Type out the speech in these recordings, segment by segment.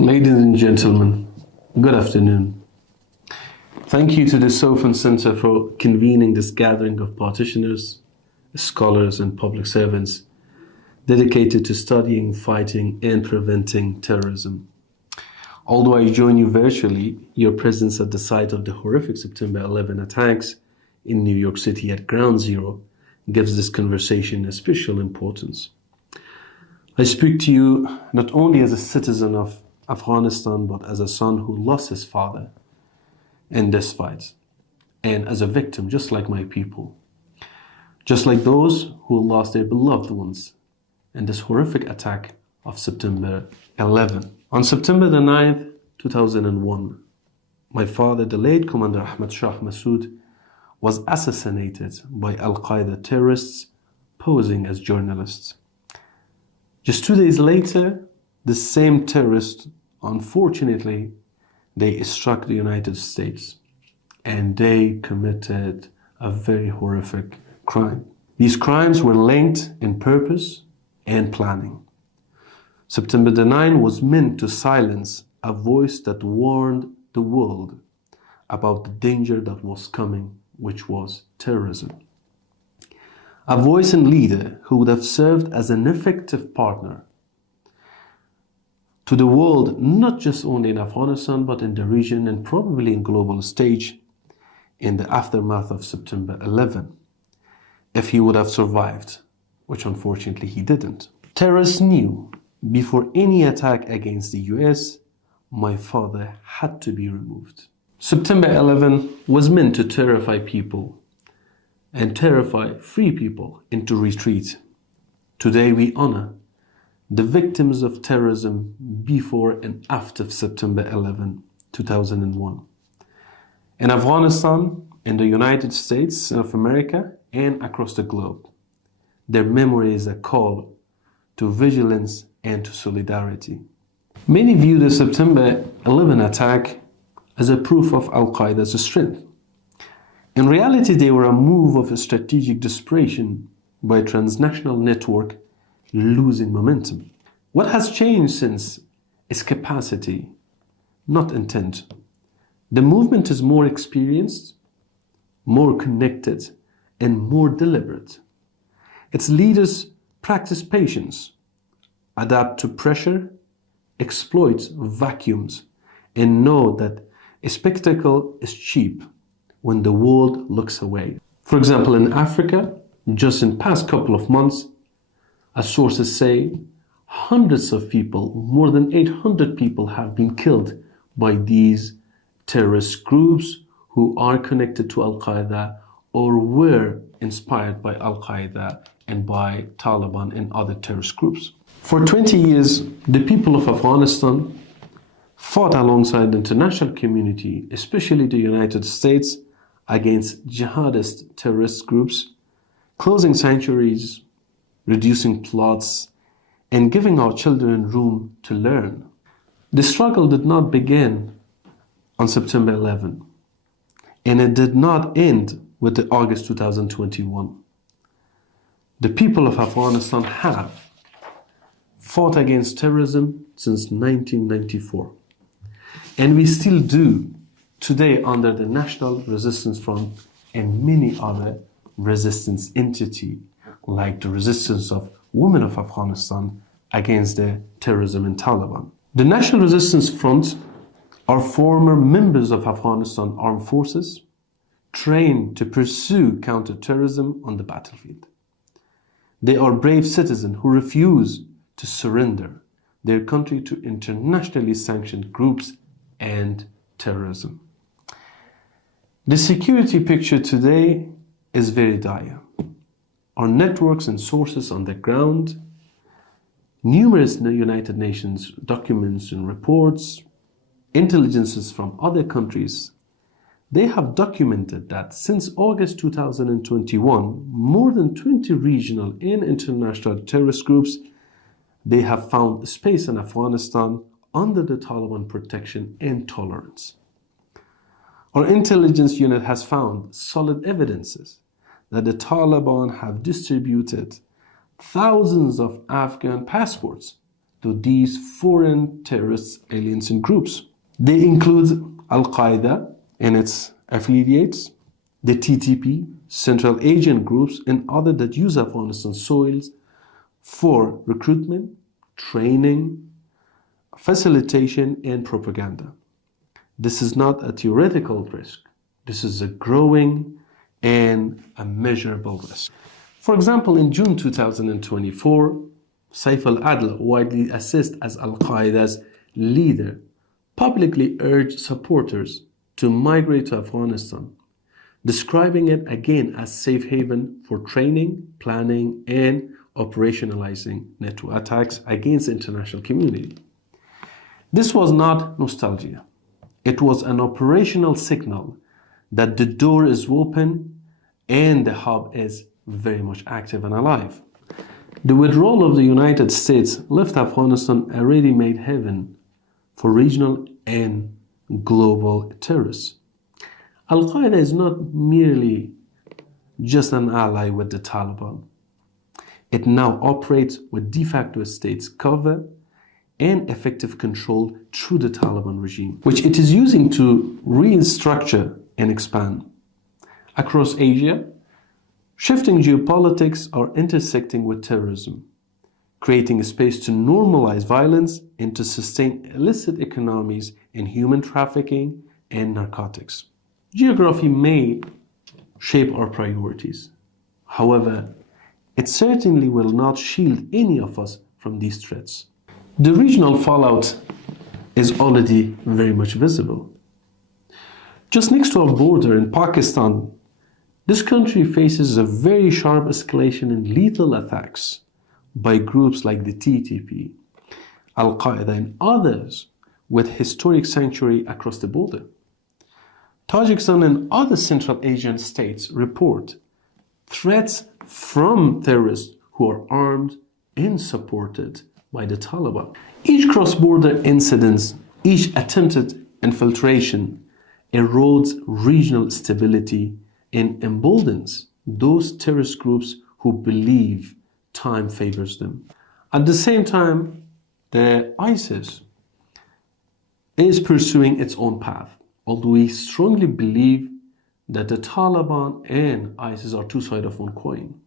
Ladies and gentlemen, good afternoon. Thank you to the Soufan Center for convening this gathering of practitioners, scholars, and public servants dedicated to studying, fighting, and preventing terrorism. Although I join you virtually, your presence at the site of the horrific September 11 attacks in New York City at Ground Zero gives this conversation a special importance. I speak to you not only as a citizen of Afghanistan, but as a son who lost his father in this fight, and as a victim, just like my people, just like those who lost their beloved ones in this horrific attack of September 11. On September the 9th, 2001, my father, the late Commander Ahmad Massoud, was assassinated by Al-Qaeda terrorists posing as journalists. Just 2 days later, the same terrorists, unfortunately, they struck the United States and they committed a very horrific crime. These crimes were linked in purpose and planning. September the 9th was meant to silence a voice that warned the world about the danger that was coming, which was terrorism. A voice and leader who would have served as an effective partner to the world, not just only in Afghanistan, but in the region and probably in global stage in the aftermath of September 11, if he would have survived, which unfortunately he didn't. Terrorists knew before any attack against the US, my father had to be removed. September 11 was meant to terrify people and terrify free people into retreat. Today we honor the victims of terrorism before and after September 11, 2001. In Afghanistan, in the United States of America, and across the globe, their memory is a call to vigilance and to solidarity. Many view the September 11 attack as a proof of Al-Qaeda's strength. In reality, they were a move of strategic desperation by a transnational network losing momentum. What has changed since is capacity, not intent. The movement is more experienced, more connected, and more deliberate. Its leaders practice patience, adapt to pressure, exploit vacuums, and know that a spectacle is cheap when the world looks away. For example, in Africa, just in the past couple of months, as sources say, hundreds of people, more than 800 people have been killed by these terrorist groups who are connected to Al-Qaeda or were inspired by Al-Qaeda and by Taliban and other terrorist groups. For 20 years, the people of Afghanistan fought alongside the international community, especially the United States, against jihadist terrorist groups, closing sanctuaries, reducing plots, and giving our children room to learn. The struggle did not begin on September 11, and it did not end with the August 2021. The people of Afghanistan have fought against terrorism since 1994, and we still do today under the National Resistance Front and many other resistance entities, like the resistance of women of Afghanistan against the terrorism in Taliban. The National Resistance Front are former members of Afghanistan armed forces trained to pursue counter-terrorism on the battlefield. They are brave citizens who refuse to surrender their country to internationally sanctioned groups and terrorism. The security picture today is very dire. Our networks and sources on the ground, numerous United Nations documents and reports, intelligences from other countries, they have documented that since August 2021, more than 20 regional and international terrorist groups, they have found space in Afghanistan under the Taliban protection and tolerance. Our intelligence unit has found solid evidences that the Taliban have distributed thousands of Afghan passports to these foreign terrorist aliens and groups. They include Al-Qaeda and its affiliates, the TTP, Central Asian groups, and others that use Afghanistan soils for recruitment, training, facilitation, and propaganda. This is not a theoretical risk. This is a growing and a measurable risk. For example, in June 2024, Saif al-Adl, widely assessed as Al-Qaeda's leader, publicly urged supporters to migrate to Afghanistan, describing it again as safe haven for training, planning, and operationalizing NATO attacks against the international community. This was not nostalgia. It was an operational signal that the door is open and the hub is very much active and alive. The withdrawal of the United States left Afghanistan a ready-made haven for regional and global terrorists. Al-Qaeda is not merely just an ally with the Taliban. It now operates with de facto states cover and effective control through the Taliban regime, which it is using to restructure and expand. Across Asia, shifting geopolitics are intersecting with terrorism, creating a space to normalize violence and to sustain illicit economies in human trafficking and narcotics. Geography may shape our priorities. However, it certainly will not shield any of us from these threats. The regional fallout is already very much visible. Just next to our border in Pakistan, this country faces a very sharp escalation in lethal attacks by groups like the TTP, Al-Qaeda, and others with historic sanctuary across the border. Tajikistan and other Central Asian states report threats from terrorists who are armed and supported by the Taliban. Each cross-border incident, each attempted infiltration erodes regional stability and emboldens those terrorist groups who believe time favors them. At the same time, the ISIS is pursuing its own path, although we strongly believe that the Taliban and ISIS are two sides of one coin.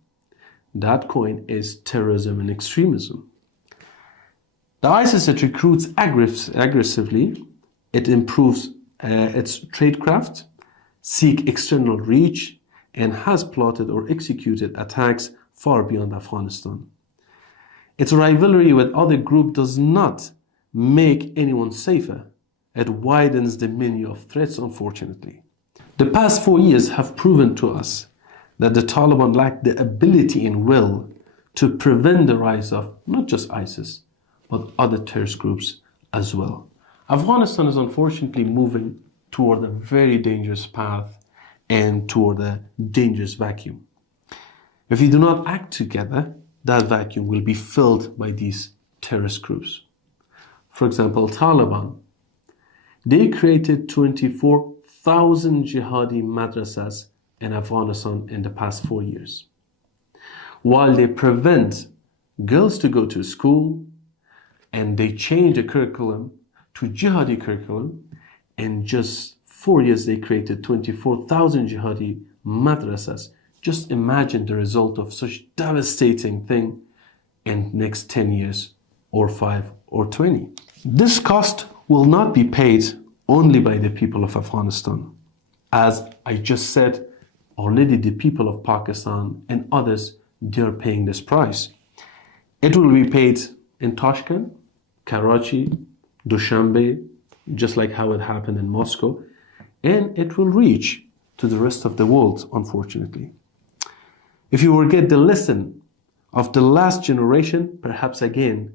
That coin is terrorism and extremism. The ISIS, it recruits aggressively, it improves its tradecraft, seek external reach, and has plotted or executed attacks far beyond Afghanistan. Its rivalry with other groups does not make anyone safer. It widens the menu of threats, unfortunately. The past 4 years have proven to us that the Taliban lack the ability and will to prevent the rise of not just ISIS, but other terrorist groups as well. Afghanistan is unfortunately moving toward a very dangerous path and toward a dangerous vacuum. If we do not act together, that vacuum will be filled by these terrorist groups. For example, Taliban, they created 24,000 jihadi madrasas in Afghanistan in the past 4 years. While they prevent girls to go to school and they change the curriculum to jihadi curriculum, in just 4 years they created 24,000 jihadi madrasas. Just imagine the result of such devastating thing in next 10 years or 5 or 20. This cost will not be paid only by the people of Afghanistan. As I just said, already the people of Pakistan and others, they are paying this price. It will be paid in Tashkent, Karachi, Dushanbe, just like how it happened in Moscow, and it will reach to the rest of the world, unfortunately. If you forget the lesson of the last generation, perhaps again,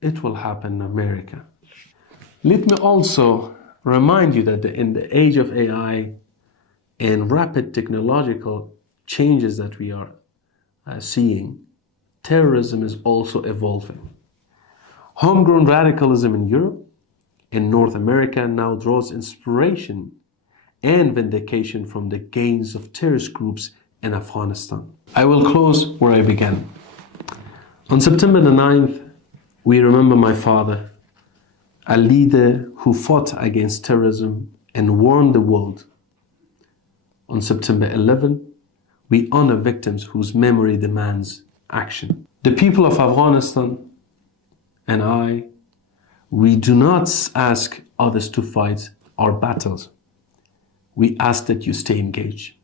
it will happen in America. Let me also remind you that in the age of AI and rapid technological changes that we are seeing, terrorism is also evolving. Homegrown radicalism in Europe and North America now draws inspiration and vindication from the gains of terrorist groups in Afghanistan. I will close where I began. On September the 9th, We remember my father, a leader who fought against terrorism and warned the world. On September 11, we honor victims whose memory demands action. The people of Afghanistan and I, we do not ask others to fight our battles. We ask that you stay engaged.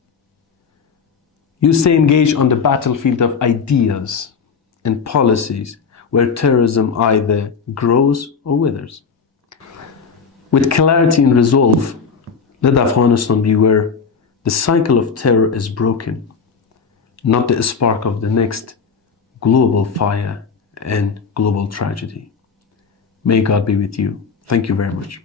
You stay engaged on the battlefield of ideas and policies where terrorism either grows or withers. With clarity and resolve, let Afghanistan be where the cycle of terror is broken, not the spark of the next global fire and global tragedy. May God be with you. Thank you very much.